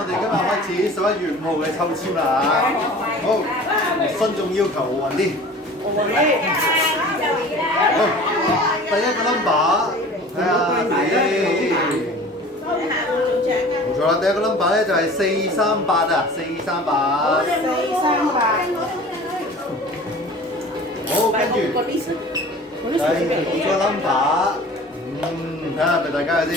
我哋今日開始11月5號嘅抽籤啦嚇。好，慎重要求奧運啲。好，第一個 number 睇下先。冇錯啦，第一個 number 咧就係438啊，438。好，跟住第二個 number， 睇下俾大家先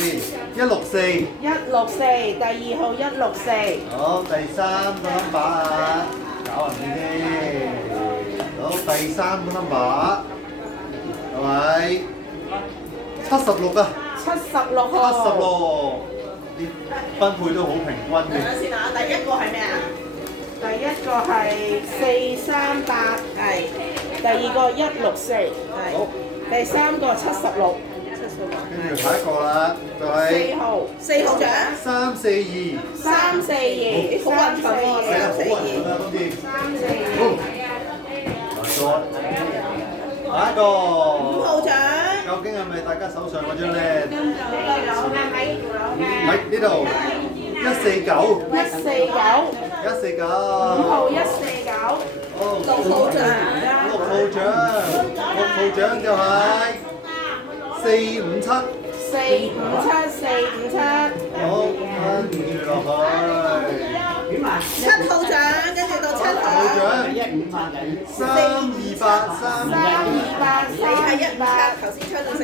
，164。164，第2號164。好，第三個 number 啊，搞人先。好，第三個 number， 係咪76啊76號。 76，啲分配都好平均嘅。等陣先啊，第一個係咩啊？第一個係438，係。第二個164，好，第三個76。跟住下一個啦，就係4號4號獎。 342。 342，好運氣喎係啊，好運氣啊，今次。好，下一個。 5號獎。究竟係咪大家手上嗰張咧？喺呢度149。 149， 149。 5號149。好6號獎。 6號獎，6號獎就係457。 457。好，跟住落去。 7號獎，跟住到77號號。獎328。你係157，頭先抽到457。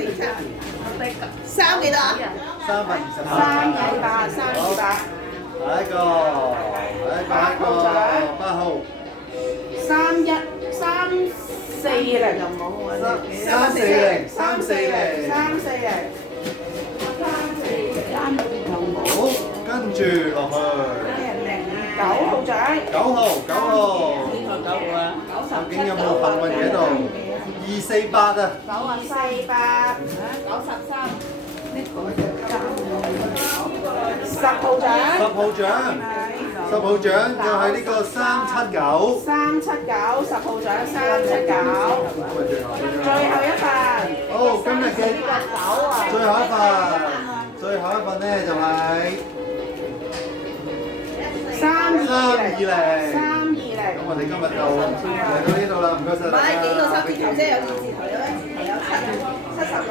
3幾多啊328。 328。下一個8號。 340又冇喎。 340。 好，跟住落去。 9號獎。 9號。究竟有冇幸運喺度？248啊。 248。10號獎。 10號獎。10號獎就係呢個379。 379，10號獎379。最後一份。好，今日嘅最後一份咧就係320。咁我哋今日就嚟到呢度啦，唔該晒大家。買幾個手指頭啫？有2字頭，有1字頭，有70。